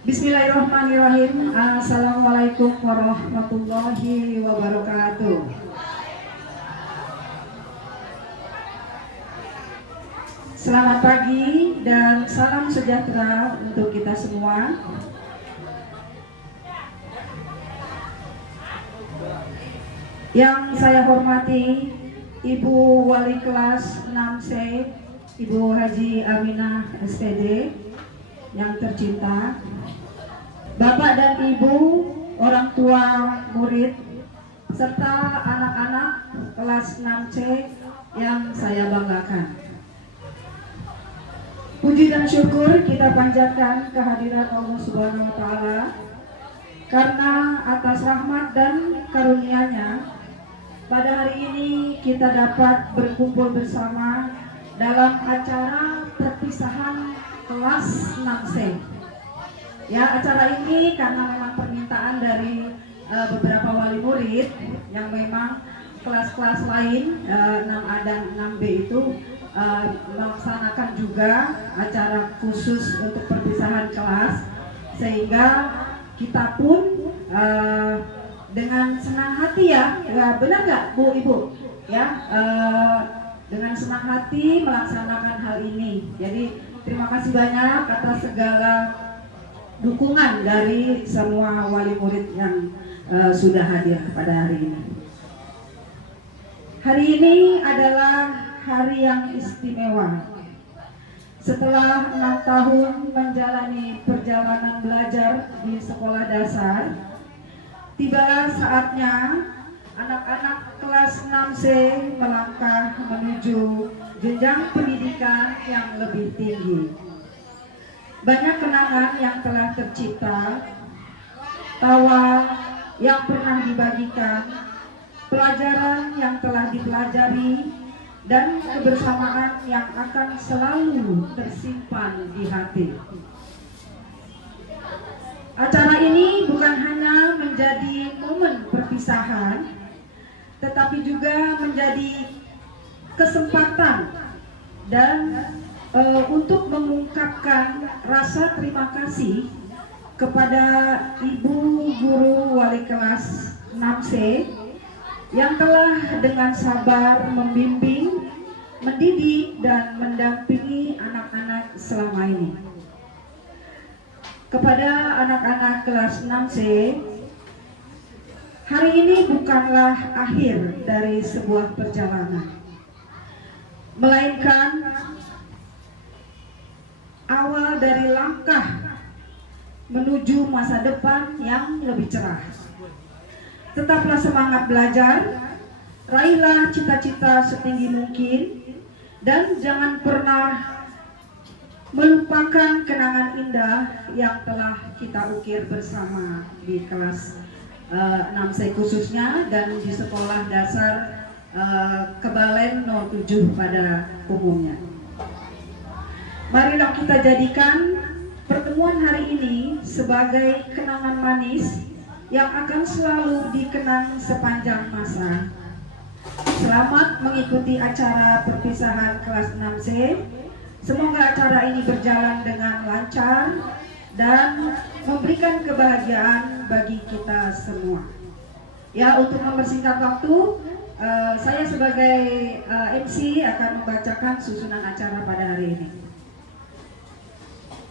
Bismillahirrahmanirrahim. Assalamualaikum warahmatullahi wabarakatuh. Selamat pagi dan salam sejahtera untuk kita semua. Yang saya hormati Ibu Wali Kelas 6C, Ibu Haji Aminah SPD yang tercinta, Bapak dan Ibu, orang tua murid, serta anak-anak kelas 6C yang saya banggakan. Puji dan syukur kita panjatkan kehadiran Allah Subhanahu wa Ta'ala karena atas rahmat dan karunia-Nya pada hari ini kita dapat berkumpul bersama dalam acara perpisahan kelas 6C. Ya, acara ini karena memang permintaan dari beberapa wali murid yang memang kelas-kelas lain 6A dan 6B itu melaksanakan juga acara khusus untuk perpisahan kelas, sehingga kita pun dengan senang hati ya benar nggak Bu Ibu ya, dengan senang hati melaksanakan hal ini. Jadi terima kasih banyak atas segala dukungan dari semua wali murid yang sudah hadir pada hari ini. Hari ini adalah hari yang istimewa. Setelah 6 tahun menjalani perjalanan belajar di sekolah dasar, tibalah saatnya anak-anak kelas 6C melangkah menuju jenjang pendidikan yang lebih tinggi. Banyak kenangan yang telah tercipta, tawa yang pernah dibagikan, pelajaran yang telah dipelajari, dan kebersamaan yang akan selalu tersimpan di hati. Acara ini bukan hanya menjadi momen perpisahan, tetapi juga menjadi kesempatan dan untuk mengungkapkan rasa terima kasih kepada Ibu Guru Wali Kelas 6C yang telah dengan sabar membimbing, mendidik, dan mendampingi anak-anak selama ini. Kepada anak-anak kelas 6C, hari ini bukanlah akhir dari sebuah perjalanan, melainkan awal dari langkah menuju masa depan yang lebih cerah. Tetaplah semangat belajar, raihlah cita-cita setinggi mungkin, dan jangan pernah melupakan kenangan indah yang telah kita ukir bersama di kelas 6C khususnya dan di sekolah dasar Kebalen 07 pada umumnya. Marilah kita jadikan pertemuan hari ini sebagai kenangan manis yang akan selalu dikenang sepanjang masa. Selamat mengikuti acara perpisahan kelas 6C. Semoga acara ini berjalan dengan lancar dan memberikan kebahagiaan bagi kita semua. Ya, untuk mempersingkat waktu, saya sebagai MC akan membacakan susunan acara pada hari ini.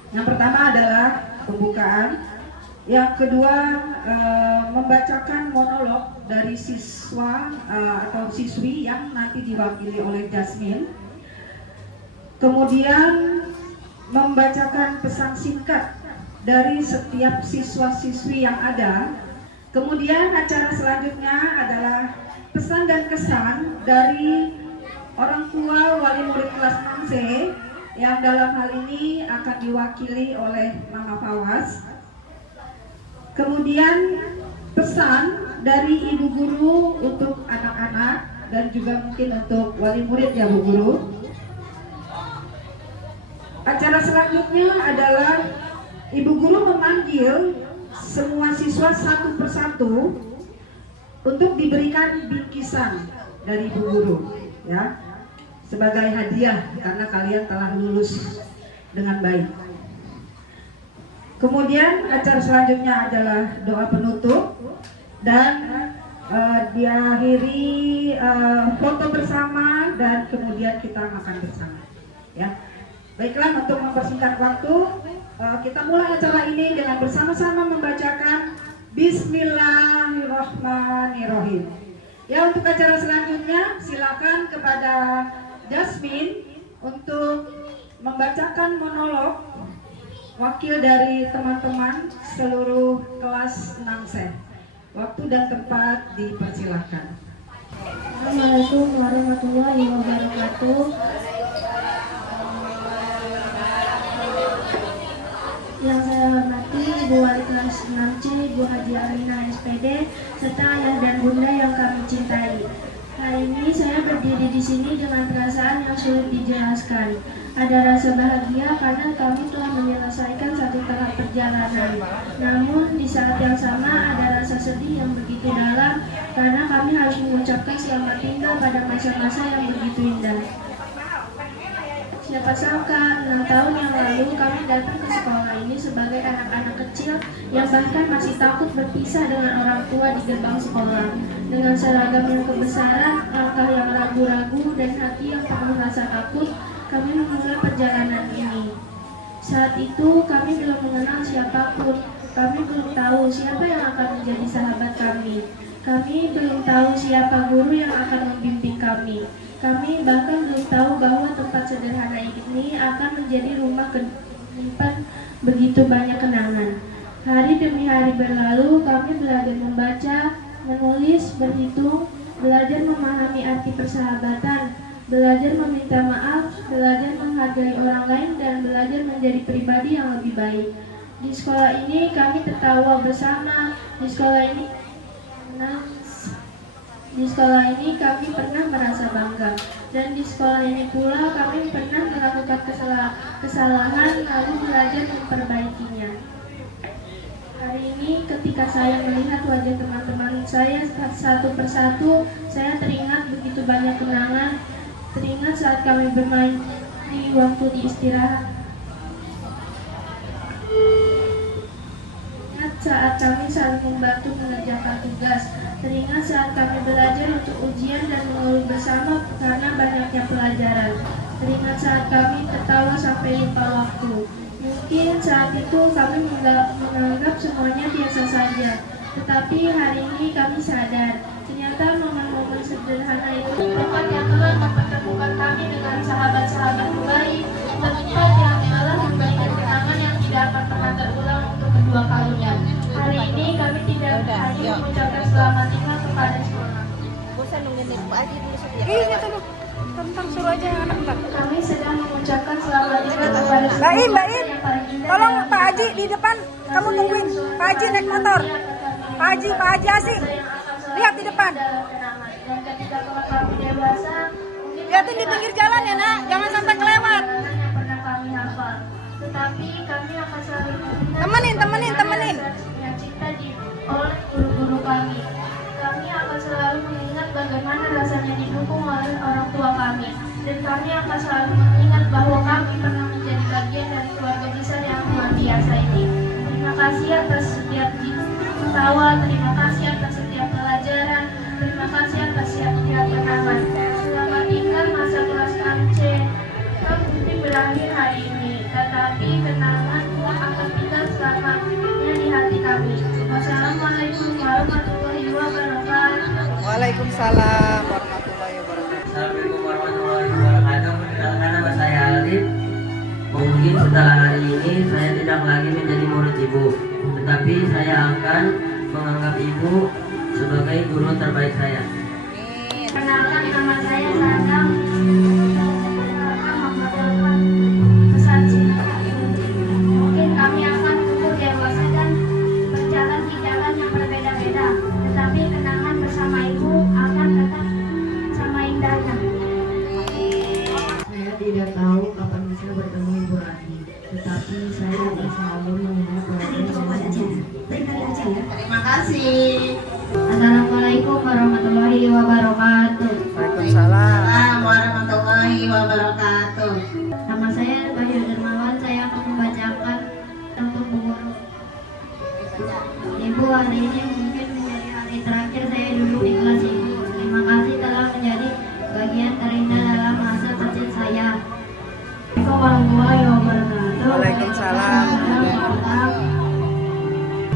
Yang pertama adalah pembukaan. Yang kedua, membacakan monolog dari siswa atau siswi yang nanti diwakili oleh Jasmine. Kemudian membacakan pesan singkat dari setiap siswa-siswi yang ada. Kemudian acara selanjutnya adalah pesan dan kesan dari orang tua wali murid kelas 6C yang dalam hal ini akan diwakili oleh Mama Fawaz. Kemudian pesan dari Ibu Guru untuk anak-anak dan juga mungkin untuk wali murid ya Bu Guru. Acara selanjutnya adalah Ibu Guru memanggil semua siswa satu persatu untuk diberikan bingkisan dari Ibu Guru ya, sebagai hadiah karena kalian telah lulus dengan baik. Kemudian acara selanjutnya adalah doa penutup dan diakhiri foto bersama dan kemudian kita makan bersama. Ya, baiklah, untuk mempersingkat waktu, kita mulai acara ini dengan bersama-sama membacakan Bismillahirrahmanirrahim. Ya, untuk acara selanjutnya silakan kepada Jasmine untuk membacakan monolog wakil dari teman-teman seluruh kelas 6C. Waktu dan tempat dipersilahkan. Assalamualaikum warahmatullahi wabarakatuh. Yang saya hormati Ibu Wali kelas 6C, Ibu Haji Alina SPD, serta ayah dan bunda yang kami cintai. Hari ini saya berdiri di sini dengan perasaan yang sulit dijelaskan. Ada rasa bahagia karena kami telah menyelesaikan satu tahap perjalanan. Namun di saat yang sama ada rasa sedih yang begitu dalam karena kami harus mengucapkan selamat tinggal pada masa-masa yang begitu indah. Siapa sangka 6 tahun yang lalu kami datang ke sekolah ini sebagai anak-anak kecil yang bahkan masih takut berpisah dengan orang tua di gerbang sekolah. Dengan seragam yang kebesaran, langkah yang ragu-ragu, dan hati yang penuh rasa takut, kami memulai perjalanan ini. Saat itu kami belum mengenal siapapun. Kami belum tahu siapa yang akan menjadi sahabat kami. Kami belum tahu siapa guru yang akan membimbing kami. Kami bahkan belum tahu bahwa tempat sederhana ini akan menjadi rumah menyimpan begitu banyak kenangan. Hari demi hari berlalu, kami belajar membaca, menulis, berhitung, belajar memahami arti persahabatan, belajar meminta maaf, belajar menghargai orang lain, dan belajar menjadi pribadi yang lebih baik. Di sekolah ini kami tertawa bersama. Di sekolah ini kami pernah merasa bangga, dan di sekolah ini pula kami pernah melakukan kesalahan lalu belajar memperbaikinya. Hari ini ketika saya melihat wajah teman-teman saya satu persatu, saya teringat begitu banyak kenangan. Teringat saat kami bermain di waktu di istirahat. Saat kami saling membantu mengerjakan tugas. Teringat saat kami belajar untuk ujian dan mengeluh bersama karena banyaknya pelajaran. Teringat saat kami tertawa sampai lupa waktu. Mungkin saat itu kami menganggap semuanya biasa saja. Tetapi hari ini kami sadar, ternyata momen-momen sederhana itu tempat yang telah mempertemukan kami dengan sahabat-sahabat baik, tempat yang telah memberikan kenangan yang tidak akan pernah terulang untuk kedua kalinya. Hari ini kami tidak hanya mengucapkan selamat tinggal kepada sekolah. Tentang suruh aja anak Mbak. Kami sedang mengucapkan selamat tinggal kepada sekolah. Mbak In, tolong Pak Haji di depan, kamu tungguin. Pak Haji naik motor. Pak Haji Asing, lihat di depan. Dan ketika kami dewasa, Lihatin di pinggir jalan ya nak, jangan sampai kelewat. yang pernah kami hafal. Tetapi kami akan selalu Temenin. yang cinta oleh guru-guru kami. Kami akan selalu mengingat bagaimana rasanya didukung oleh orang tua kami. Dan kami akan selalu mengingat bahwa kami pernah menjadi bagian dari keluarga besar yang luar biasa ini. Terima kasih atas setiap tawa, terima kasih atas setiap pelajaran, terima kasih atas setiap kenangan. Selamat tinggal masa kelas 6C. Kau mungkin berakhir hari ini, tetapi kenangan akan tinggal selamanya di hati kami. Wassalamualaikum warahmatullahi wabarakatuh. Waalaikumsalam warahmatullahi wabarakatuh. Assalamualaikum warahmatullahi wabarakatuh. Perkenalkan, nama saya Alif. Mungkin setelah hari ini saya tidak lagi menjadi murid ibu, tetapi saya akan menganggap ibu sebagai guru terbaik saya. Perkenalkan, nama saya Sadam. Pesan singkat. Mungkin kami akan tumbuh dewasa dan berjalan di jalan yang berbeda-beda, tetapi kenangan bersama ibu akan tetap sama indahnya. Saya tidak tahu kapan bisa bertemu ibu lagi, tetapi saya akan selalu mengingat Terima kasih. Assalamualaikum warahmatullahi wabarakatuh. Waalaikumsalam. Assalamualaikum warahmatullahi wabarakatuh. Nama saya Bayu Dermawan. Saya akan membacakan untuk buku hari ini mungkin menjadi hari terakhir saya duduk di kelas Ibu. Terima kasih telah menjadi bagian terindah dalam masa kecil saya. Assalamualaikum warahmatullahi wabarakatuh. Waalaikumsalam.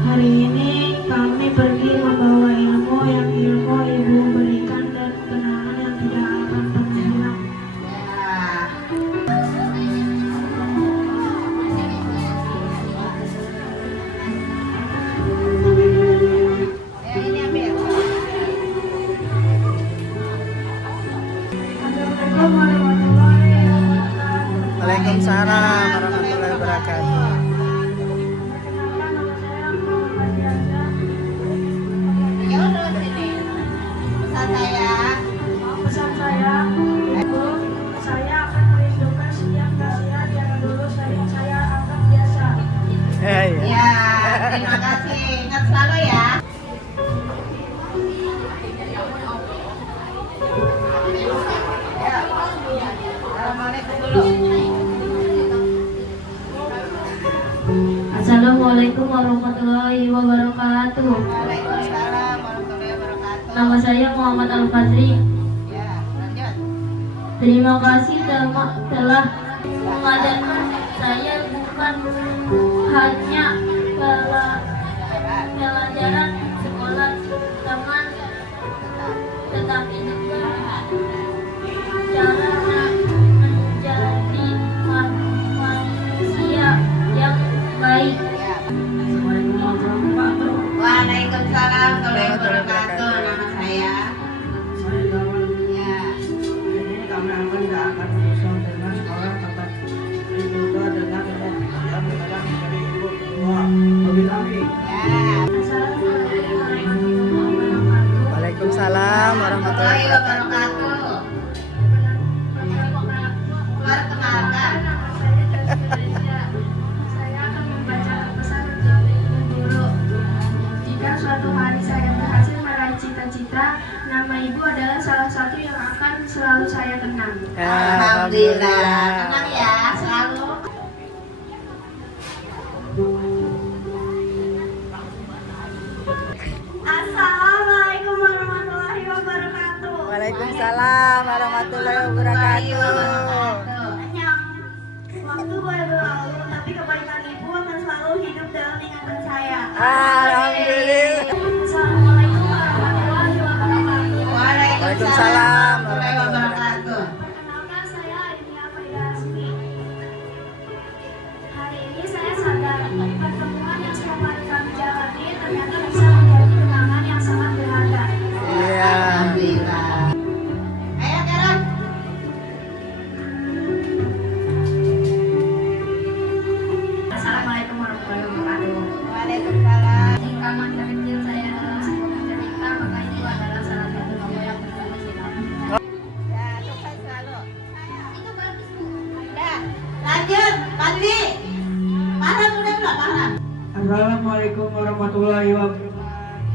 Hari ini kami pergi membawa ilmu yang Ibu berikan dan kenangan yang tidak akan pernah hilang. Ini ambil. Assalamualaikum warahmatullahi wabarakatuh. Waalaikumsalam warahmatullahi wabarakatuh. Ya udah sini. Pesan saya. Pesan saya, Ibu, saya akan merindukan setiap kasihan yang dulu saya anggap biasa. Iya. Ya, terima kasih. Ingat selalu ya. Ya. Assalamualaikum dulu. Assalamualaikum warahmatullahi wabarakatuh. Waalaikumsalam warahmatullahi wabarakatuh. Nama saya Muhammad Al-Fadri. Ya, lanjut. Terima kasih telah mengadakan saya bukan hanya pelajaran sekolah teman, tetapi juga cara menjadi manusia yang baik. Ya. Assalamualaikum warahmatullahi wabarakatuh. Waalaikumsalam warahmatullahi wabarakatuh. Nama saya. Saya Gawan. Ya. Ini kami akan menyusun tema sekolah tempat diduga dengan yang berkaitan dari ibu tua bagi kami. Ya. Assalamualaikum warahmatullahi wabarakatuh. Waalaikumsalam warahmatullahi Warahmatullahi wabarakatuh. Perkenalkan. Saya akan membacakan pesan untuk Ibu Guru. Jika suatu hari saya berhasil meraih cita-cita, nama Ibu adalah salah satu yang akan selalu saya kenang. Alhamdulillah. Tenang ya, selalu. Assalamualaikum warahmatullahi wabarakatuh. Waalaikumsalam warahmatullahi wabarakatuh. Waktu boleh berlalu, tapi kebaikan Ibu akan selalu hidup dalam ingatan saya. Alhamdulillah. Assalamualaikum warahmatullahi wabarakatuh. Waalaikumsalam warahmatullahi wabarakatuh. Perkenalkan, saya Ainia Faida Asmi. Hari ini saya sadar pertemuan yang setiap hari kami jalani ternyata bisa menjadi kenangan yang sangat berharga. Iya. Alhamdulillah. Ayo, Karen. Assalamualaikum warahmatullahi wabarakatuh. Waalaikumsalam. Jika masa kecil saya adalah sebuah cerita, maka itu adalah salah satu novel yang tertulis di dalam. Ya, sukses selalu. Ya, lanjut, Padri. Farhan udah belum, Farhan? Assalamualaikum warahmatullahi wabarakatuh.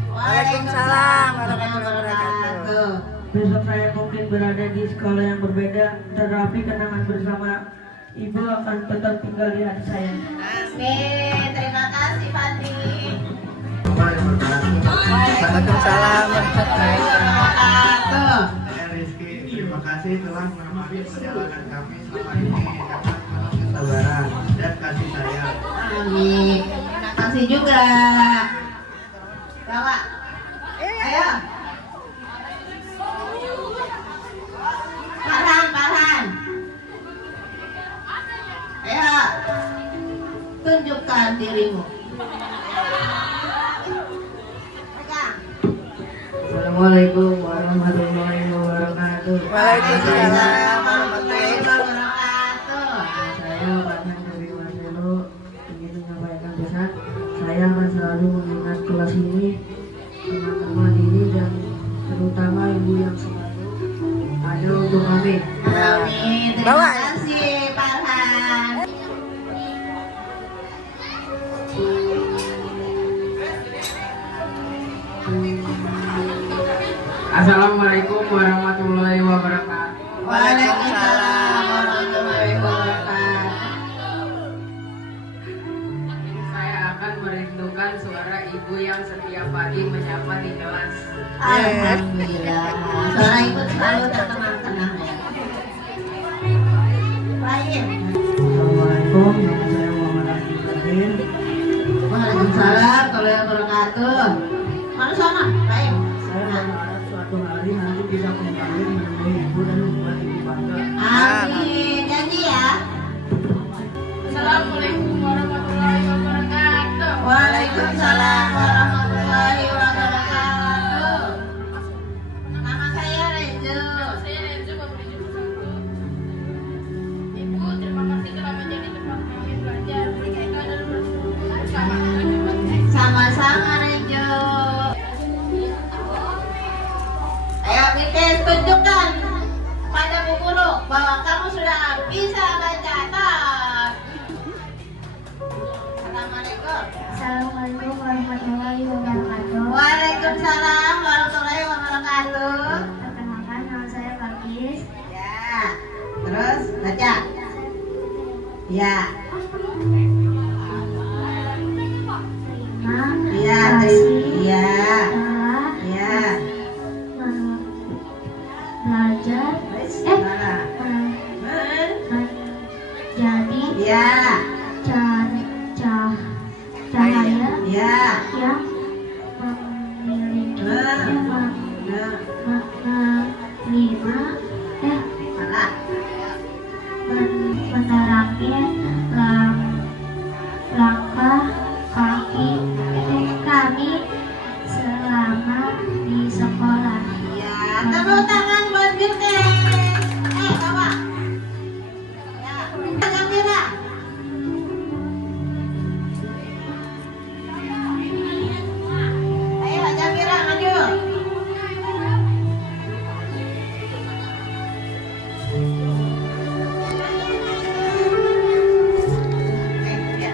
Waalaikumsalam warahmatullahi wabarakatuh. Besok saya mungkin berada di sekolah yang berbeda, tetapi kenangan bersama ibu akan tetap tinggal di hati saya. Amin. Terima kasih, Padri. Waalaikumsalam warahmatullahi Wabarakatuh. Saya Rizky, terima kasih telah menemani perjalanan kami selama ini dengan penuh kesabaran dan kasih sayang. Amin. Terima kasih juga. Bawa. Ayo. Farhan, Farhan. Ayo. Tunjukkan dirimu. Pegang. Assalamualaikum warahmatullahi wabarakatuh. Waalaikumsalam warahmatullahi wabarakatuh. Saya Farhan dari Marcelo ingin menyampaikan pesan. Saya akan selalu mengingat kelas ini, teman-teman ini, dan terutama ibu yang selalu ada untuk kami. Amin. Terima Bawa. kasih, Farhan. Assalamualaikum warahmatullahi wabarakatuh. Waalaikumsalam warahmatullahi wabarakatuh. Saya akan merindukan mendengarkan suara ibu yang setiap pagi menyapa di kelas. Alhamdulillah. Suara ibu selalu terkenang-kenang ya. Lain. Assalamualaikum, nama saya Muhammad Ibrahim. Waalaikumsalam warahmatullahi wabarakatuh. Mana sana? Lain. Saya berharap suatu hari nanti bisa kembali menemui ibu dan membuat ibu bangga. Amin. Janji ya. Assalamualaikum warahmatullahi wabarakatuh. Waalaikumsalam warahmatullahi wabarakatuh. Nama saya Renjo. Saya Renzo Pemberi Jurusan 1. Ibu, terima kasih telah menjadi tempat kami belajar berkaitan dan bersama Sama-sama Renjo. Ayo kita tunjukkan pada Bu Guru bahwa kamu sudah bisa baca tas. Assalamualaikum. Assalamualaikum warahmatullahi wabarakatuh. Waalaikumsalam warahmatullahi wabarakatuh. Perkenalkan, nama saya Bagis. Ya. Terus baca. Ya. Terima Ya. kasih Ya. telah Ya. belajar Salah. menjadi Ya. cahaya Ya. yang memiliki menerima Salah. menerangi langkah kaki kami selama di sekolah. Ya. Tepuk tangan buat Birke. Bawa. Ya. Jamila. Ayo Jamila maju. Ya.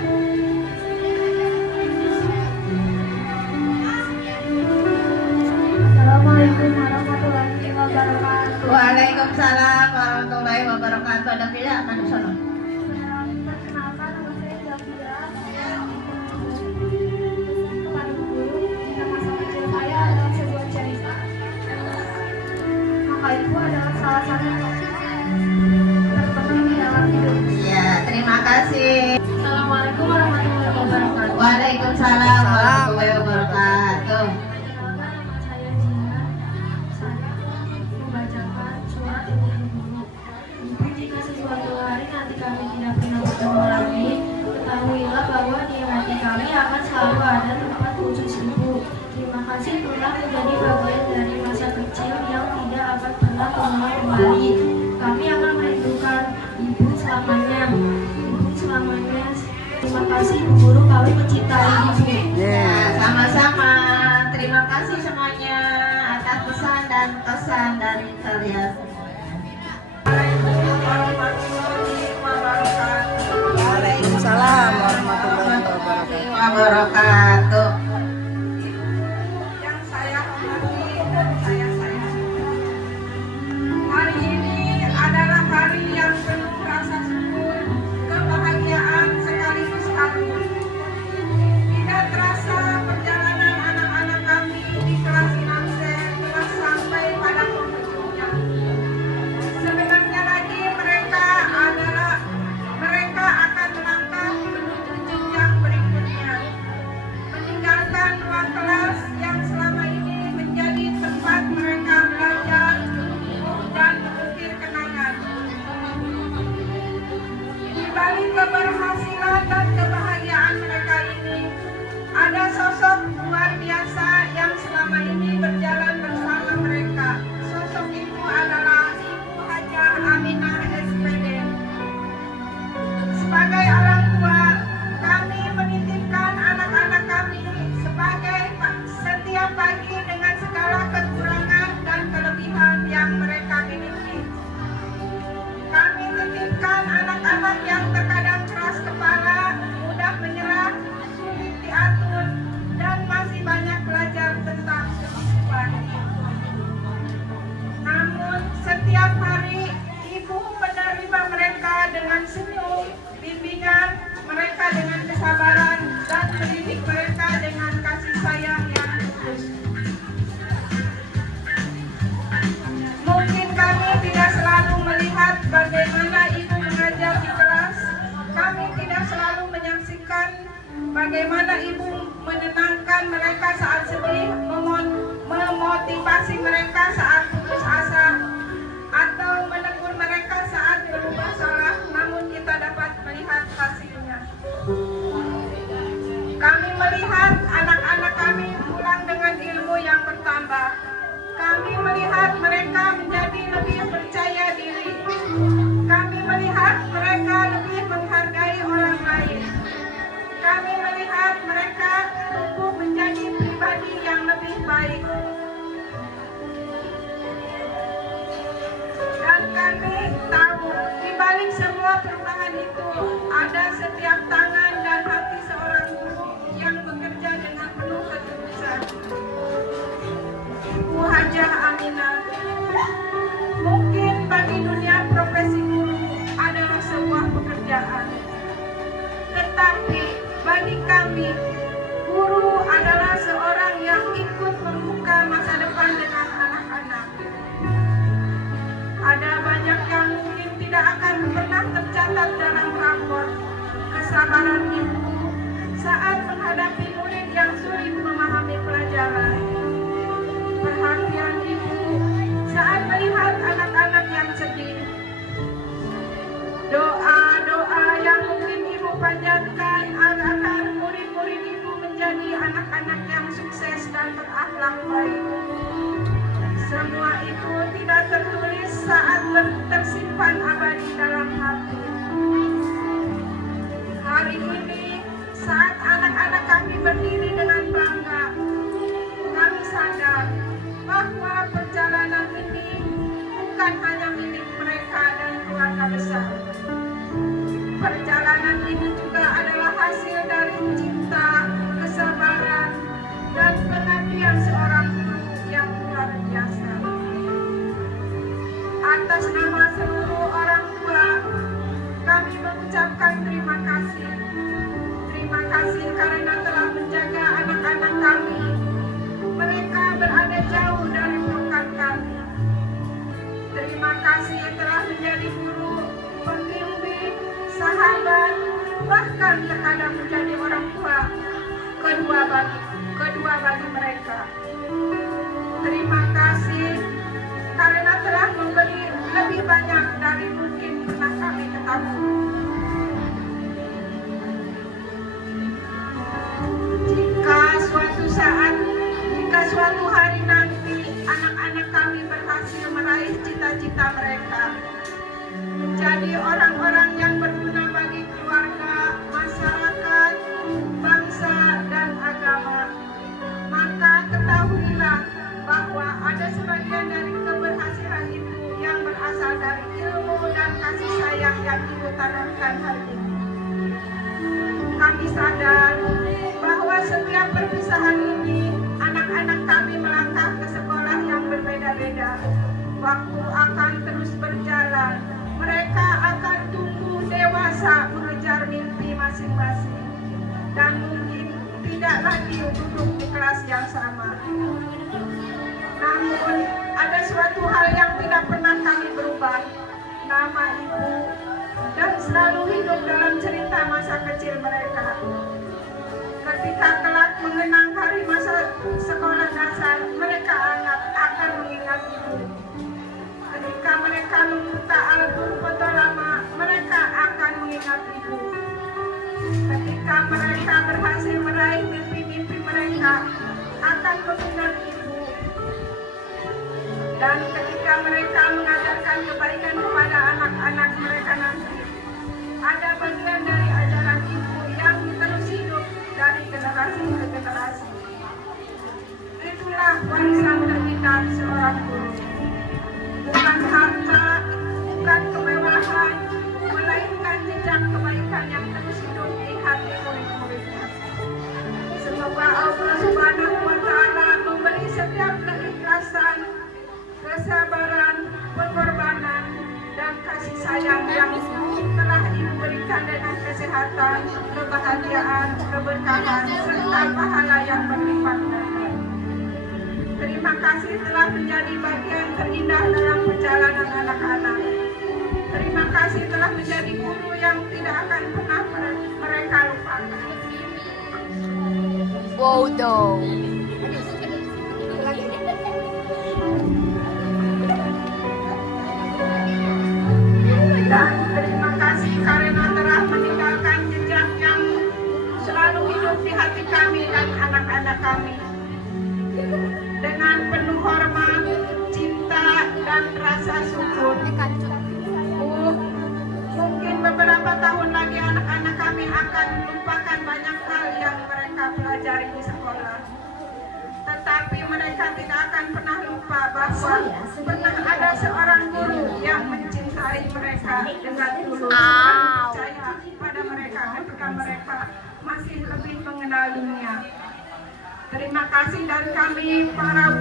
Assalamualaikum warahmatullahi wabarakatuh. Waalaikumsalam warahmatullahi wabarakatuh. Ada bila akan di sana. Perkenalkan, nama saya Zafira. Kepada guru, di masa kecil saya adalah sebuah cerita. Maka ibu adalah salah satu tokoh terpenting di dalam hidup. Ya, terima kasih. Assalamualaikum warahmatullahi wabarakatuh. Waalaikumsalam warahmatullahi wabarakatuh. Perkenalkan, nama saya Jina. Saya membacakan surat untuk guru. Ibu, jika sesuatu hari nanti kami tidak pernah bertemu lagi, ketahuilah bahwa di hati kami akan selalu ada tempat khusus ibu. Terima kasih telah menjadi bagian dari masa kecil yang tidak akan pernah terulang kembali. Kami akan merindukan ibu selamanya. Ibu selamanya. Terima kasih Bu Guru, kami mencintai ibu. Ya, sama-sama. Terima kasih semuanya atas pesan dan kesan dari kalian. Waalaikumsalam warahmatullahi Wabarakatuh. Yang saya hormati dan saya sayangi. Hari ini adalah hari yang penuh rasa syukur, kebahagiaan sekaligus haru. Tidak terasa perjalanan anak-anak kami di kelas 6C telah sampai pada penghujungnya. Sebenarnya lagi mereka akan melangkah menuju jenjang berikutnya. bagaimana Ibu menenangkan mereka saat sedih, memotivasi mereka saat putus asa, atau menegur mereka saat berubah salah, namun kita dapat melihat hasilnya. Kami melihat anak-anak kami pulang dengan ilmu yang bertambah. Kami melihat mereka menjadi lebih percaya diri. Kami melihat mereka lebih menghargai orang lain. Kami melihat mereka tumbuh menjadi pribadi yang lebih baik. Dan kami tahu di balik semua perubahan itu ada setiap tangan dan hati seorang guru yang bekerja dengan penuh ketulusan. Ibu Hajah Aminah, mungkin bagi dunia profesi guru adalah sebuah pekerjaan, tetapi bagi kami, guru adalah seorang yang ikut membuka masa depan dengan anak-anak. Ada banyak yang mungkin tidak akan pernah tercatat dalam rapor. Kesabaran ibu saat menghadapi murid yang sulit memahami pelajaran. Perhatian ibu saat melihat anak-anak yang sedih. Doa-doa yang mungkin ibu panjatkan agar murid-murid ibu menjadi anak-anak yang sukses dan berakhlak baik. Semua itu tidak tertulis saat tersimpan abadi dalam hati. Hari ini, saat anak-anak kami berdiri dengan bangga, kami sadar bahwa perjalanan ini bukan hanya milik mereka dan keluarga besar. Perjalanan ini juga adalah hasil dari cinta, kesabaran, dan pengabdian seorang guru yang luar biasa. Atas nama seluruh orang tua, kami mengucapkan terima kasih. Terima kasih karena telah menjaga anak-anak kami. Mereka berada jauh dari pelukan kami. Terima kasih telah menjadi guru, pembimbing, sahabat, bahkan terkadang menjadi orang tua kedua bagi mereka. Terima kasih karena telah memberi lebih banyak dari mungkin pernah kami ketahui. Jika suatu hari nanti anak-anak kami berhasil meraih cita-cita mereka, menjadi orang-orang yang berguna bagi keluarga, masyarakat, bangsa, dan agama, maka ketahuilah bahwa ada sebagian dari keberhasilan itu yang berasal dari ilmu dan kasih sayang yang Ibu tanamkan hari ini. Kami sadar bahwa setiap perpisahan ini, anak-anak kami melangkah ke sekolah yang berbeda-beda. Waktu akan terus berjalan. Mereka akan tumbuh dewasa mengejar mimpi masing-masing. Dan mungkin tidak lagi duduk di kelas yang sama. Namun, ada suatu hal yang tidak pernah kami berubah. Nama ibu dan selalu hidup dalam cerita masa kecil mereka. Ketika kelak mengenang hari masa sekolah dasar, mereka akan mengingat ibu. Ketika mereka membuka album foto lama, mereka akan mengingat ibu. Ketika mereka berhasil meraih mimpi-mimpi mereka, akan mengingat ibu. Dan ketika mereka mengajarkan kebaikan kepada anak-anak mereka nanti, ada bagian dari ajaran ibu yang terus hidup dari generasi ke generasi. Itulah warisan terindah seorang guru. Bukan harta, bukan kemewahan, melainkan jejak kebaikan yang terus hidup di hati murid-muridnya. Semoga Allah Subhanahu wa Ta'ala memberi setiap keikhlasan, kesabaran, pengorbanan, dan kasih sayang yang telah Ibu berikan dengan kesehatan, kebahagiaan, keberkahan, serta pahala yang berlipat ganda. Terima kasih telah menjadi bagian terindah dalam perjalanan anak-anak. Terima kasih telah menjadi guru yang tidak akan pernah mereka lupakan. Bodo. Dan terima kasih karena telah meninggalkan jejak yang selalu hidup di hati kami dan anak-anak kami. Dengan penuh hormat, cinta, dan rasa syukur. Mungkin beberapa tahun lagi anak-anak kami akan melupakan banyak hal yang mereka pelajari di sekolah. Tetapi mereka tidak akan pernah lupa bahwa pernah ada seorang guru yang mencintai mereka dengan tulus dan percaya pada mereka ketika mereka masih lebih mengenal dunia. Terima kasih dan kami para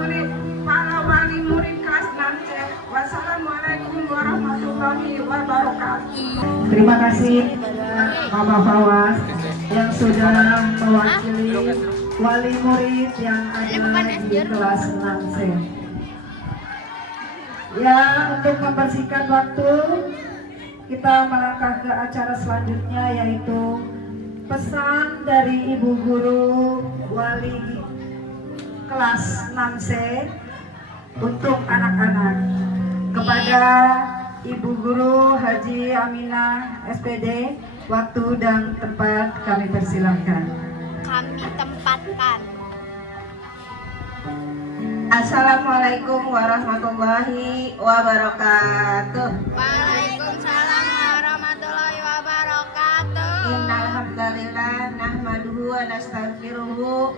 wali murid kelas 6C. Wassalamualaikum warahmatullahi wabarakatuh. Terima kasih Mama Fawas yang sudah mewakili wali murid yang ada di kelas 6C. Ya, untuk membersihkan waktu, kita melangkah ke acara selanjutnya, yaitu pesan dari Ibu Guru Wali kelas 6C untuk anak-anak. Kepada Ibu Guru Haji Aminah SPD, waktu dan tempat kami persilahkan. Kami tempatkan. Assalamualaikum warahmatullahi wabarakatuh. Waalaikumsalam warahmatullahi wabarakatuh. Innal hamdalillah nahmaduhu wa nastaghfiruhu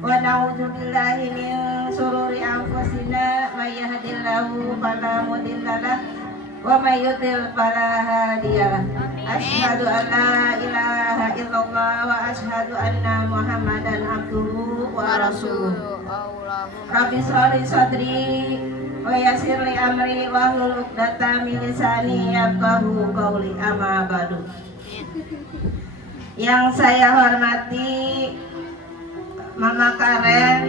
wa na'udzu billahi min shururi anfusina may yahdihillahu fala mudhillalah wa may yudlil fala hadiyalah. Asyhadu an la ilaha illallah wa asyhadu anna Muhammadan abduhu wa rasuluh. Rabbi sholli sadri wa yassir li amri wa hlul 'uqdatam min lisani yafqahu qawli, amma ba'du. Yang saya hormati Mama Karen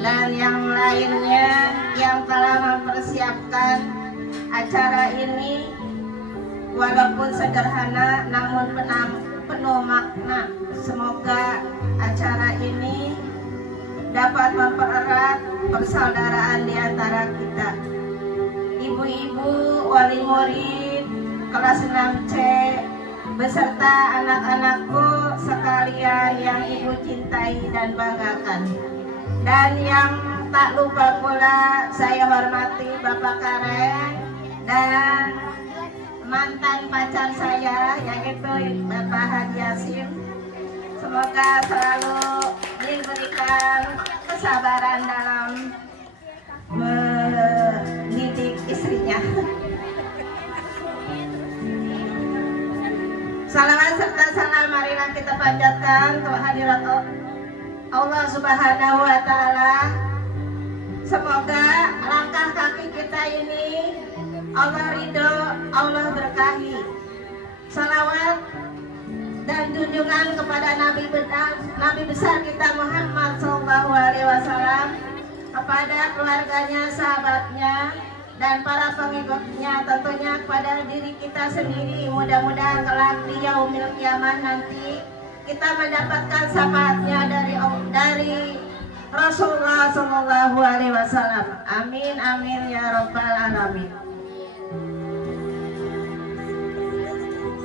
dan yang lainnya yang telah mempersiapkan acara ini, walaupun sederhana namun penuh makna. Semoga acara ini dapat mempererat persaudaraan di antara kita. Ibu-ibu wali murid kelas 6C beserta anak-anakku sekalian yang ibu cintai dan banggakan. Dan yang tak lupa pula saya hormati Bapak Karen dan mantan pacar saya yaitu Bapak Haji Yasin. Semoga selalu diberikan kesabaran dalam mendidik istrinya. Salawat serta salam marilah kita panjatkan untuk hadirat Allah Subhanahu wa Ta'ala. Semoga langkah kaki kita ini Allah ridho, Allah berkahi. Salawat dan junjungan kepada Nabi besar kita Muhammad SAW, kepada keluarganya, sahabatnya, dan para pengikutnya, tentunya kepada diri kita sendiri. Mudah-mudahan kelak di yaumil kiamat nanti kita mendapatkan syafaatnya dari Rasulullah SAW. Amin amin ya rabbal alamin.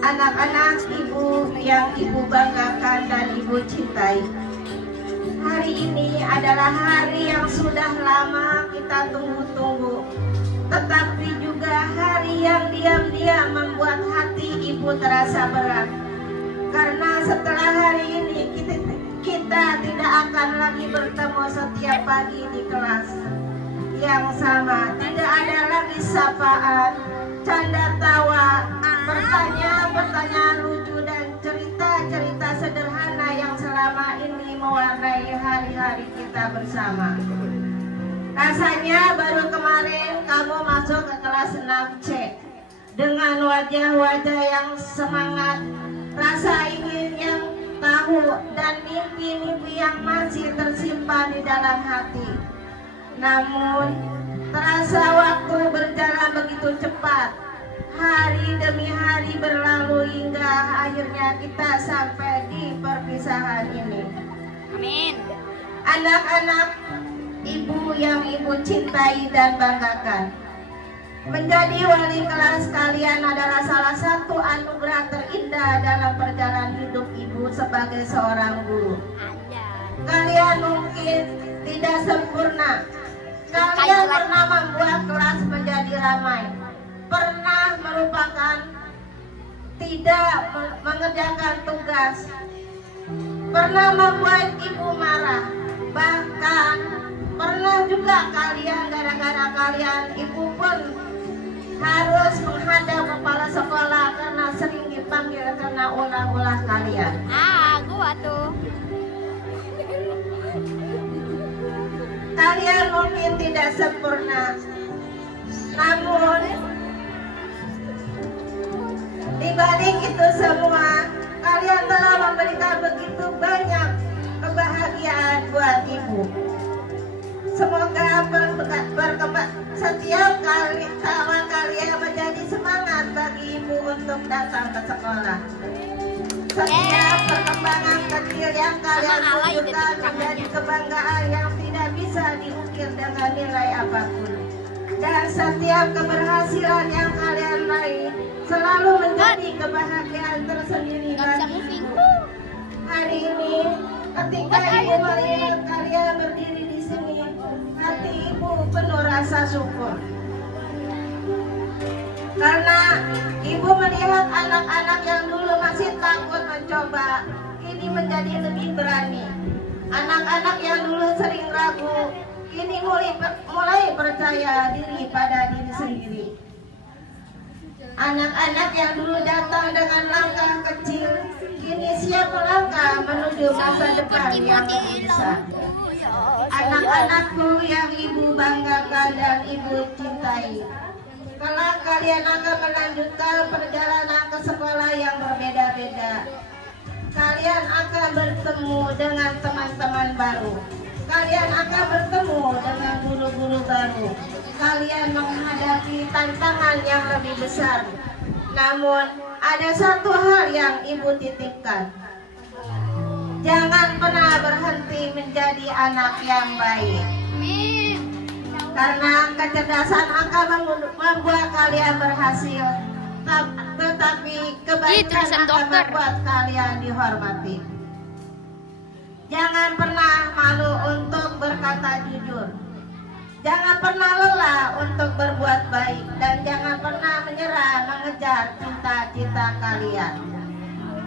Anak-anak ibu yang ibu banggakan dan ibu cintai, hari ini adalah hari yang sudah lama kita tunggu-tunggu, tetapi juga hari yang diam-diam membuat hati ibu terasa berat. Karena setelah hari ini kita tidak akan lagi bertemu setiap pagi di kelas yang sama. Tidak ada lagi sapaan, canda tawa, pertanyaan-pertanyaan lucu dan cerita-cerita sederhana yang selama ini mewarnai hari-hari kita bersama. Rasanya baru kemarin kamu masuk ke kelas 6C dengan wajah-wajah yang semangat, rasa ingin yang tahu, dan mimpi-mimpi yang masih tersimpan di dalam hati. Namun terasa waktu berjalan begitu cepat. Hari demi hari berlalu hingga akhirnya kita sampai di perpisahan ini. Amin. Anak-anak ibu yang ibu cintai dan banggakan, menjadi wali kelas kalian adalah salah satu anugerah terindah dalam perjalanan hidup ibu sebagai seorang guru. Kalian mungkin tidak sempurna. Kalian pernah membuat kelas menjadi ramai, pernah melupakan tidak mengerjakan tugas, pernah membuat ibu marah, bahkan pernah juga kalian gara-gara kalian ibu pun harus menghadap kepala sekolah karena sering dipanggil karena ulah-ulah kalian. Gua tuh. Kalian mungkin tidak sempurna, namun dibalik itu semua, kalian telah memberikan begitu banyak kebahagiaan buat ibu. Semoga setiap kali tawa kalian menjadi semangat bagi ibu untuk datang ke sekolah. Setiap perkembangan kecil yang kalian tunjukkan menjadi kebanggaan yang tidak bisa diukir dengan nilai apapun. Dan setiap keberhasilan yang kalian raih selalu menjadi kebahagiaan tersendiri bagi ibu. Hari ini, ketika ibu melihat kalian berdiri di sini, hati ibu penuh rasa syukur. Karena ibu melihat anak-anak yang dulu masih takut mencoba, kini menjadi lebih berani. Anak-anak yang dulu sering ragu, kini mulai percaya diri pada diri sendiri. Anak-anak yang dulu datang dengan langkah kecil, kini siap melangkah menuju masa depan yang lebih besar. Anak-anakku yang ibu banggakan dan ibu cintai, kelak kalian akan melanjutkan perjalanan ke sekolah yang berbeda-beda. Kalian akan bertemu dengan teman-teman baru. Kalian akan bertemu dengan guru-guru baru. Kalian menghadapi tantangan yang lebih besar. Namun, ada satu hal yang ibu titipkan. Jangan pernah berhenti menjadi anak yang baik. Karena kecerdasan akan membuat kalian berhasil, tetapi kebaikan akan membuat kalian dihormati. Jangan pernah malu untuk berkata jujur. Jangan pernah lelah untuk berbuat baik, dan jangan pernah menyerah mengejar cita-cita kalian.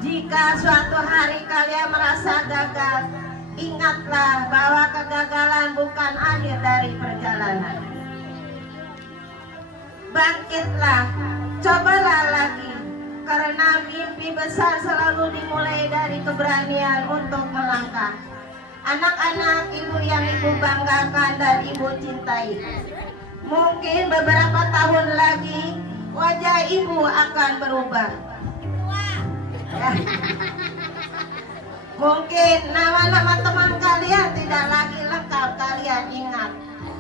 Jika suatu hari kalian merasa gagal, ingatlah bahwa kegagalan bukan akhir dari perjalanan. Bangkitlah, cobalah lagi, karena mimpi besar selalu dimulai dari keberanian untuk melangkah. Anak-anak ibu yang ibu banggakan dan ibu cintai, mungkin beberapa tahun lagi wajah ibu akan berubah. Ya. Mungkin nama-nama teman kalian tidak lagi lengkap, kalian ingat.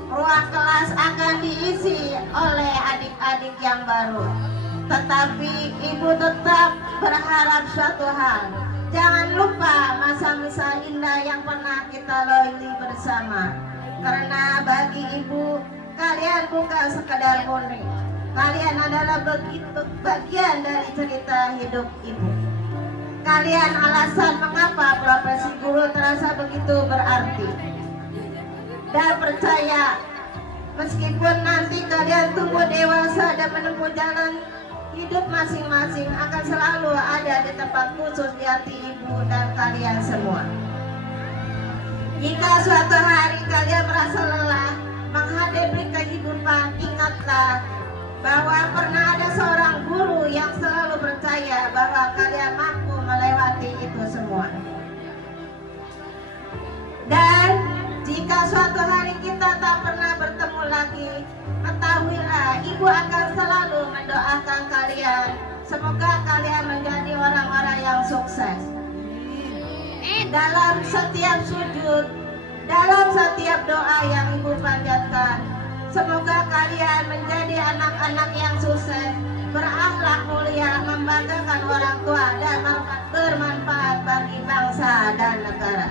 Ruang kelas akan diisi oleh adik-adik yang baru. Tetapi ibu tetap berharap suatu hal. Jangan lupa masa-masa indah yang pernah kita lalui bersama. Karena bagi ibu, kalian bukan sekadar murni. Kalian adalah begitu bagian dari cerita hidup ibu. Kalian alasan mengapa profesi guru terasa begitu berarti. Dan percaya, meskipun nanti kalian tumbuh dewasa dan menempuh jalan hidup masing-masing, akan selalu ada di tempat khusus di hati ibu dan kalian semua. Jika suatu hari kalian merasa lelah menghadapi kehidupan, ingatlah bahwa pernah ada seorang guru yang selalu percaya bahwa kalian mampu melewati itu semua. Dan jika suatu hari kita tak pernah bertemu lagi, ketahuilah ibu akan selalu mendoakan kalian. Semoga kalian menjadi orang-orang yang sukses. Dalam setiap sujud, dalam setiap doa yang ibu panjatkan, semoga kalian menjadi anak-anak yang sukses, berakhlak mulia, membanggakan orang tua, dan bermanfaat bagi bangsa dan negara.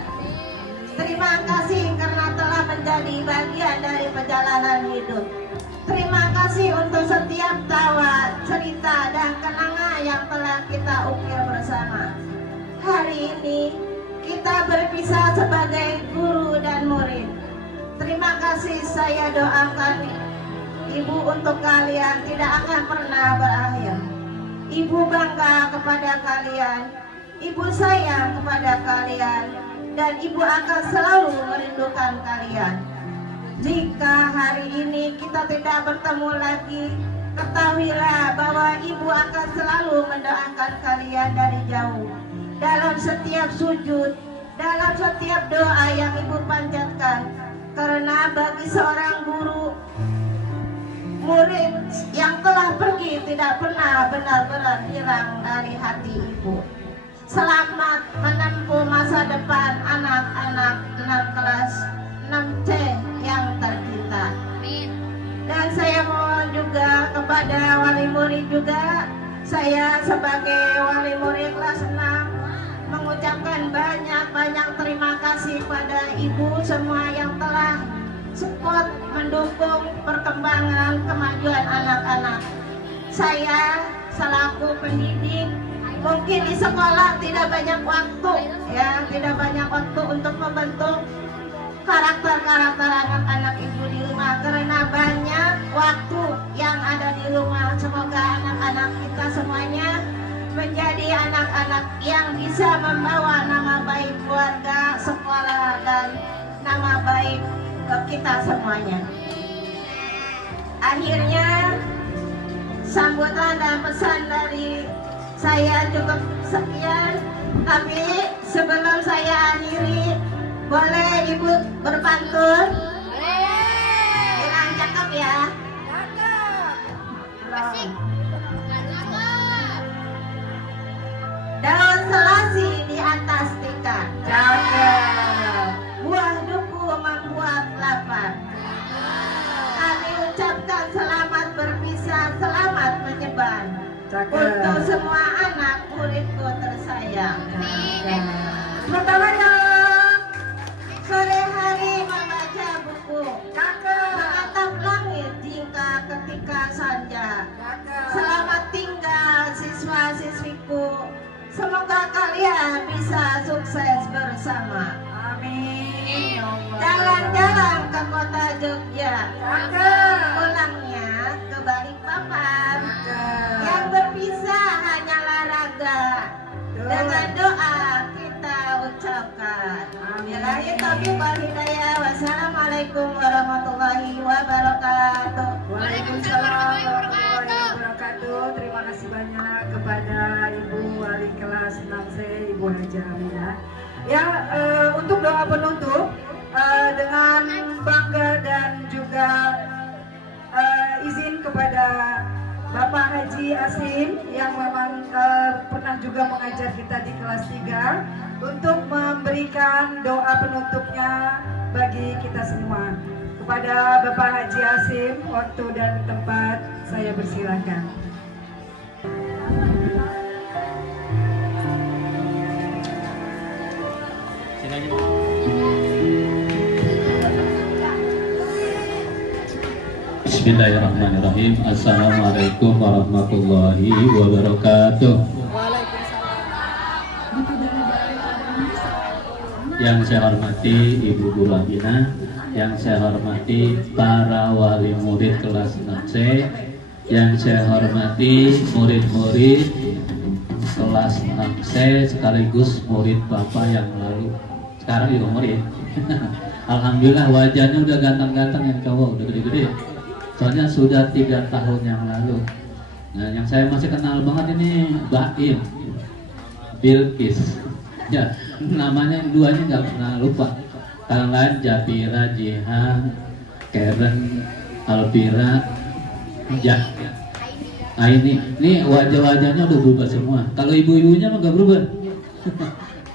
Terima kasih menjadi bagian dari perjalanan hidup. Terima kasih untuk setiap tawa, cerita, dan kenangan yang telah kita ukir bersama. Hari ini kita berpisah sebagai guru dan murid. Terima kasih, saya doakan Ibu untuk kalian tidak akan pernah berakhir. Ibu bangga kepada kalian, Ibu sayang kepada kalian, dan Ibu akan selalu merindukan kalian. Jika hari ini kita tidak bertemu lagi, ketahuilah bahwa Ibu akan selalu mendoakan kalian dari jauh. Dalam setiap sujud, dalam setiap doa yang Ibu panjatkan. Karena bagi seorang guru, murid yang telah pergi tidak pernah benar-benar hilang dari hati Ibu. Selamat menempuh masa depan anak-anak kelas 6C yang tercinta. Dan saya mohon juga kepada wali murid juga, saya sebagai wali murid kelas 6 mengucapkan banyak-banyak terima kasih pada Ibu semua yang telah support mendukung perkembangan kemajuan anak-anak. Saya selaku pendidik mungkin di sekolah tidak banyak waktu, ya, tidak banyak waktu untuk membentuk karakter-karakter anak-anak Ibu di rumah karena banyak waktu yang ada di rumah. Semoga anak-anak kita semuanya menjadi anak-anak yang bisa membawa nama baik keluarga, sekolah, dan nama baik ke kita semuanya. Akhirnya sambutan dan pesan dari saya cukup sekian, tapi sebelum saya akhiri, boleh Ibu berpantun? Bilang cakep ya. Cakep. Daun selasi di atas tikar. Cakep. Buah duku membuat lapar. Kami ucapkan selamat berpisah, selamat menyebar. Untuk semua anak muridku tersayang. Pertama dong. Sore hari membaca buku. Menatap langit jingga ketika senja. Selamat tinggal siswa-siswiku. Semoga kalian bisa sukses bersama. Amin. Jalan-jalan ke kota Jogja. Pulangnya ke Balikpapan. Yang berpisah hanyalah raga. Dengan doa kita ucapkan. Billahi taufiq wal hidayah. Wassalamualaikum warahmatullahi wabarakatuh. Waalaikumsalam warahmatullahi wabarakatuh. Terima kasih banyak kepada Ibu Wali kelas 6C, Ibu Haja Aminah. Ya, untuk doa penutup dengan bangga dan juga izin kepada Bapak Haji Asim yang memang pernah juga mengajar kita di kelas 3 untuk memberikan doa penutupnya bagi kita semua. Kepada Bapak Haji Asim, waktu dan tempat saya persilakan. Bismillahirrahmanirrahim. Assalamualaikum warahmatullahi wabarakatuh. Yang saya hormati Ibu Guru Aminah, yang saya hormati para wali murid kelas 6C, yang saya hormati murid-murid kelas 6C sekaligus murid Bapak yang lalu, sekarang juga murid. Alhamdulillah wajahnya udah ganteng-ganteng yang cowok, udah gede-gede. Soalnya sudah 3 tahun yang lalu. Nah, yang saya masih kenal banget ini Baim, Bilqis. Ya, namanya yang duanya nggak pernah lupa. Kalau lain Japira, Jihan, Karen, Alpira, ya. Nah ini wajah-wajahnya udah berubah semua. Kalau ibu-ibunya mah nggak berubah.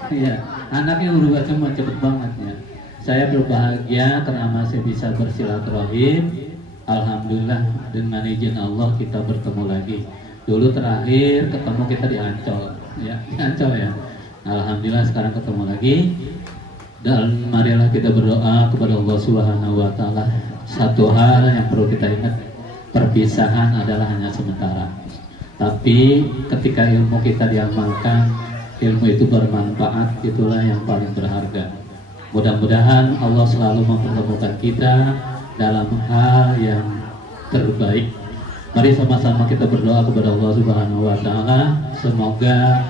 Iya, anaknya berubah semua cepet banget ya. Saya berbahagia karena masih bisa bersilaturahim. Alhamdulillah dengan izin Allah kita bertemu lagi. Dulu terakhir ketemu kita di Ancol, ya, di Ancol ya. Alhamdulillah sekarang ketemu lagi. Dan marilah kita berdoa kepada Allah Subhanahu wa taala. Satu hal yang perlu kita ingat, perpisahan adalah hanya sementara. Tapi ketika ilmu kita diamalkan, ilmu itu bermanfaat, itulah yang paling berharga. Mudah-mudahan Allah selalu mempertemukan kita dalam hal yang terbaik. Mari sama-sama kita berdoa kepada Allah Subhanahu wa taala, semoga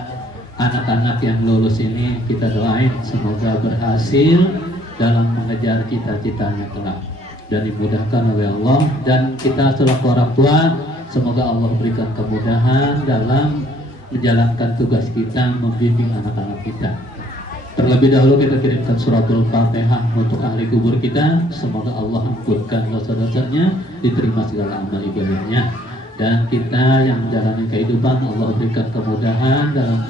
anak-anak yang lulus ini kita doain semoga berhasil dalam mengejar cita-citanya kelak dan dimudahkan oleh Allah, dan kita selaku orang tua semoga Allah berikan kemudahan dalam menjalankan tugas kita membimbing anak-anak kita. Terlebih dahulu kita kirimkan suratul Fatihah untuk ahli kubur kita, semoga Allah ampunkan dosa-dosanya, diterima segala amal ibadahnya, dan kita yang menjalani kehidupan Allah berikan kemudahan dalam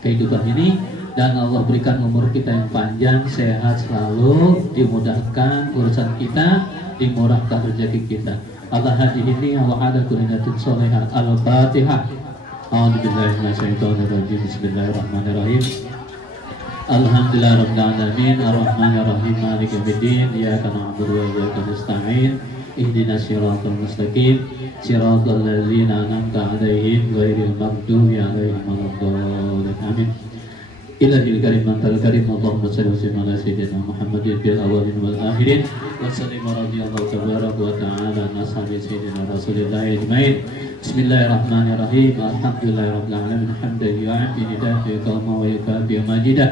kehidupan ini, dan Allah berikan umur kita yang panjang, sehat selalu, dimudahkan urusan kita, dimurahkan rezeki kita. Allah hadihini wa ala kulinatin solehat. Al-Fatihah. A'udzubillahi minasyaitonirrajim. Bismillahirrahmanirrahim. Alhamdulillah rabbil alamin, arrahmanirrahim, maliki yaumiddin, iyyaka na'budu wa iyyaka nasta'in. Ihdinas siratal mustaqim, siratal ladzina an'amta 'alaihim ghairil maghdubi 'alaihim waladdallin. Amin. Ilahil karim antal karim, Allahumma shalli wa sallim ala sayyidina Muhammadin fil awwalin wal akhirin, wa sallim radhiyallahu tabaraka wa ta'ala an ashabi sayyidina Rasulillah ajmain. Bismillahirrahmanirrahim. Alhamdulillahirabbil alamin, hamdan yu'ati nidafi qawma wa yukafi majidah.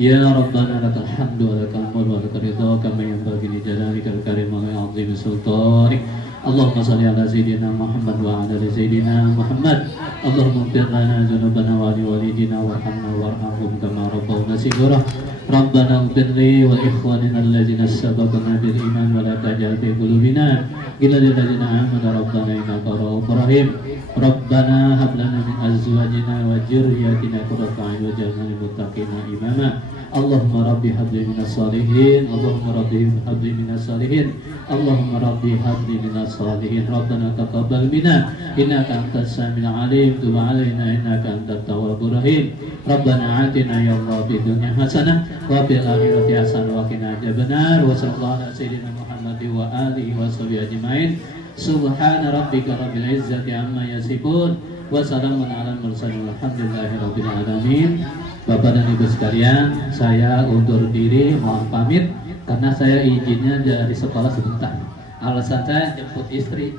Ya Rabbana lakal hamdu wa lakal mulku wa lakal ridha kama yanbaghi li jalalikal karim wa li 'azimi sultanik. Allahumma shalli ala sayyidina Muhammad wa ala ali sayyidina Muhammad. Allahumma ighfir lana dzunubana wa li walidina warhamna warhamhum kama rabbawna shighara. Rabbana ighfir li wa ikhwanina alladzina sabaquna bil iman wa la taj'al fi qulubina ghillan lil ladzina amanu rabbana innaka ra'ufur rahim. Rabbana hab lana min azwajina wa dzurriyyatina qurrata a'yun waj'alna lil muttaqina imama. Allahumma rabbi habli minas salihin, Allahumma rabbi habli minas salihin, Allahumma rabbi habli minas salihin. Rabbana taqabbal minna innaka antas samiul alim, tub 'alaina innaka antat tawwabur rahim. Rabbana atina ya Allah fid dunya hasanah wa fil akhirati hasanah wa qina adzabannar. Wa sallallahu ala sayyidina Muhammadin wa alihi wa sahbihi ajmain. Subhana rabbika rabbil izzati amma yasifun wa salamun alal mursalin walhamdulillahi rabbil alamin. Bapak dan Ibu sekalian, saya undur diri, mohon pamit karena saya izinnya dari sekolah sebentar. Alasan saya jemput istri,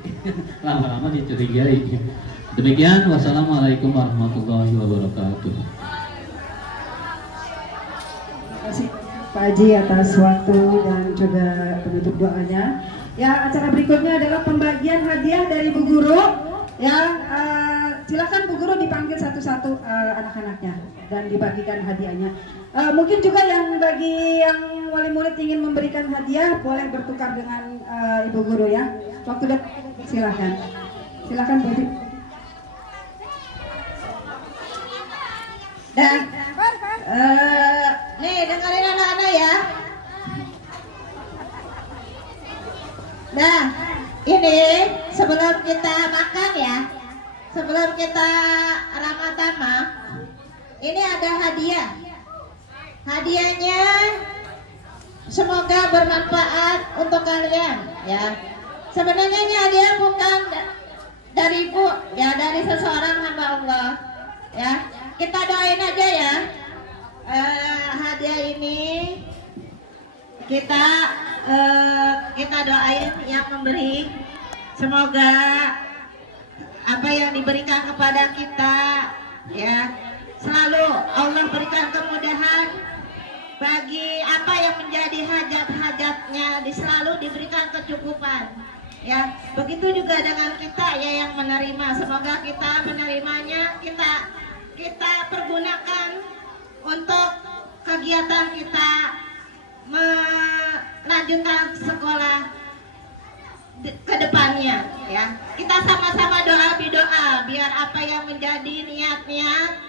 lama-lama dicurigai. Demikian, wassalamualaikum warahmatullahi wabarakatuh. Terima kasih Pak Haji atas waktu dan juga penutup doanya. Ya, acara berikutnya adalah pembagian hadiah dari Bu Guru. Ya, silakan Bu Guru dipanggil satu-satu anak-anaknya dan dibagikan hadiahnya. Mungkin juga yang bagi yang wali murid ingin memberikan hadiah boleh bertukar dengan Ibu Guru ya. Waktu dekat silakan. Silakan Bu Haji. Dan Nih dengerin anak-anak ya. Nah, ini sebelum kita makan ya, sebelum kita ramatama, ini ada hadiah. Hadiahnya semoga bermanfaat untuk kalian ya. Sebenarnya ini hadiah bukan dari Ibu ya, dari seseorang hamba Allah ya. Kita doain aja ya. Hadiah ini kita doain yang memberi, semoga apa yang diberikan kepada kita ya selalu Allah berikan kemudahan bagi apa yang menjadi hajat-hajatnya, selalu diberikan kecukupan ya. Begitu juga dengan kita ya yang menerima, semoga kita menerimanya, kita pergunakan untuk kegiatan kita melanjutkan sekolah ke depannya ya. Kita sama-sama doa biar apa yang menjadi niat-niat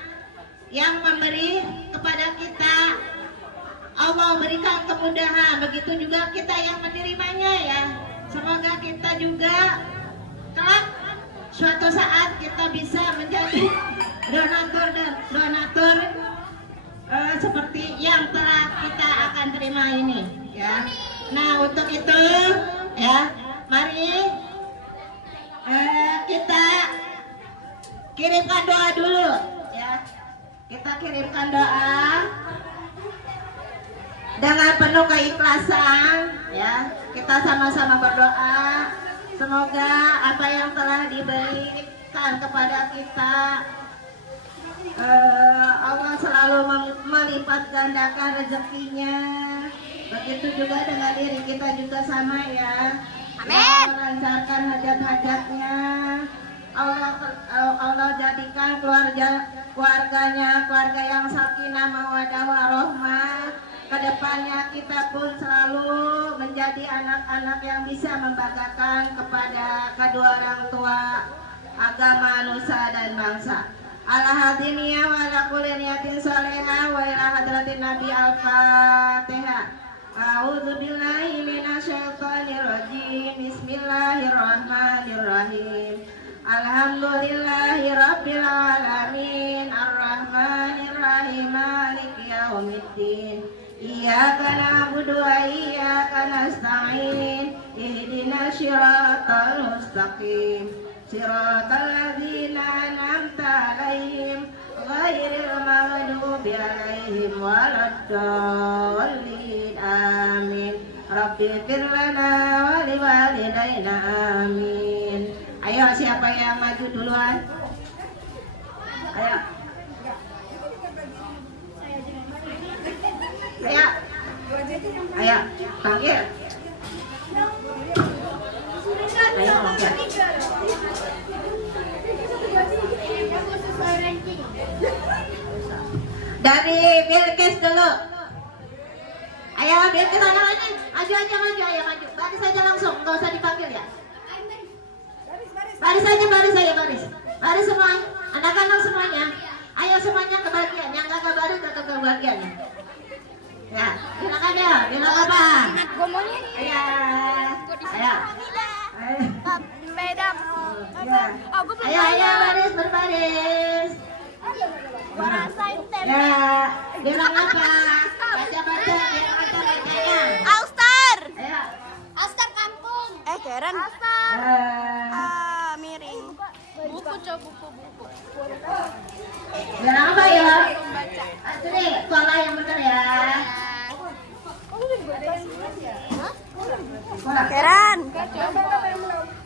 yang memberi kepada kita Allah berikan kemudahan, begitu juga kita yang menerimanya ya. Semoga kita juga kelak suatu saat kita bisa menjadi donatur seperti yang telah kita akan terima ini, ya. Nah, untuk itu, ya, mari kita kirimkan doa dulu, ya. Kita kirimkan doa dengan penuh keikhlasan, ya. Kita sama-sama berdoa semoga apa yang telah diberikan kepada kita Allah selalu melipat gandakan rezekinya. Begitu juga dengan diri kita juga sama, ya. Amin. Melancarkan hajat-hajatnya. Allah jadikan keluarganya keluarga yang sakinah mawaddah warahmah. Kedepannya kita pun selalu menjadi anak-anak yang bisa membanggakan kepada kedua orang tua, agama, nusa dan bangsa. Ala hadiniya wa ala kulli niyatin salihah wa ila hadratin Nabi Al-Fatihah. A'udzu billahi minasyaitonir rajim. Bismillahirrahmanirrahim. Alhamdulillahi rabbil alamin. Arrahmanir rahim. Maliki yaumiddin. Iyyaka na'budu wa iyyaka nasta'in. Ihdinas siratal mustaqim. Siratal ladzina an'amta 'alaihim ghairil maghdubi 'alaihim waladdallin. Amin. Rabbi fir lana wa liwalidayna. Amin. Ayo, siapa yang maju duluan? Ayo. Ayo. Ayo, panggil. Ayo, panggil. Dari Bilkis dulu. Ayo, Bilkis ayo lagi. Maju aja, ayo maju. Baris saja langsung, nggak usah dipanggil, ya. Baris saja, baris semua. Anak-anak semuanya. Ayo semuanya kebagian. Yang nggak kebaris nggak kebagian. Ya, silakan ya. Bilang apa? Ayo. Ayo, baris berbaris. Ya, bilang apa? Baca bilang apa bacanya? Alstar. Ayo. Alstar kampung. Keren. Alstar. Miring. Buku. Bilang apa ya? Sini, sekolah yang benar ya. Keren.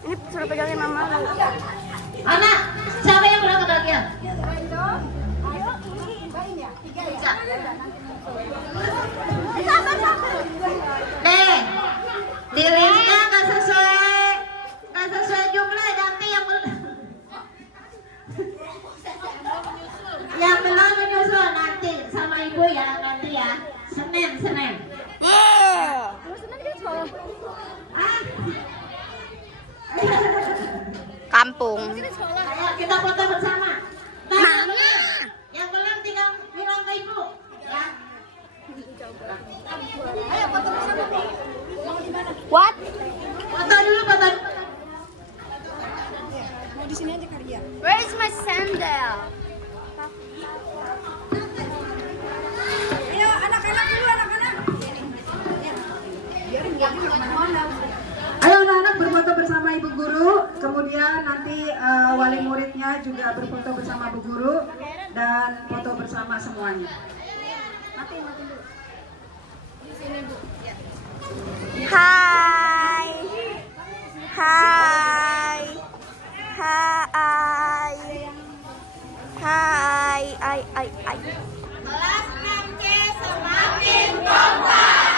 Ini suruh pegangin mama. Anak, siapa yang belum kebagian? Nih, di listnya nggak sesuai jumlah, nanti yang belum menyusul nanti sama ibu ya, nanti ya. Senin. Kampung. Ayo kita foto bersama. Yang belum tinggal bilang ke ibu, ya. Ayo foto bersama. What? Foto dulu. Mau di sini aja kali ya. Where is my sandal? Ayo anak-anak dulu, anak-anak. Ayo anak-anak berfoto bersama ibu guru, kemudian nanti wali muridnya juga berfoto bersama bu guru dan foto bersama semuanya. Hai. Kelas 6C semakin kompak.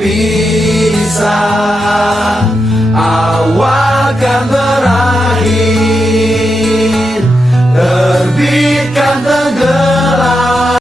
terpisah.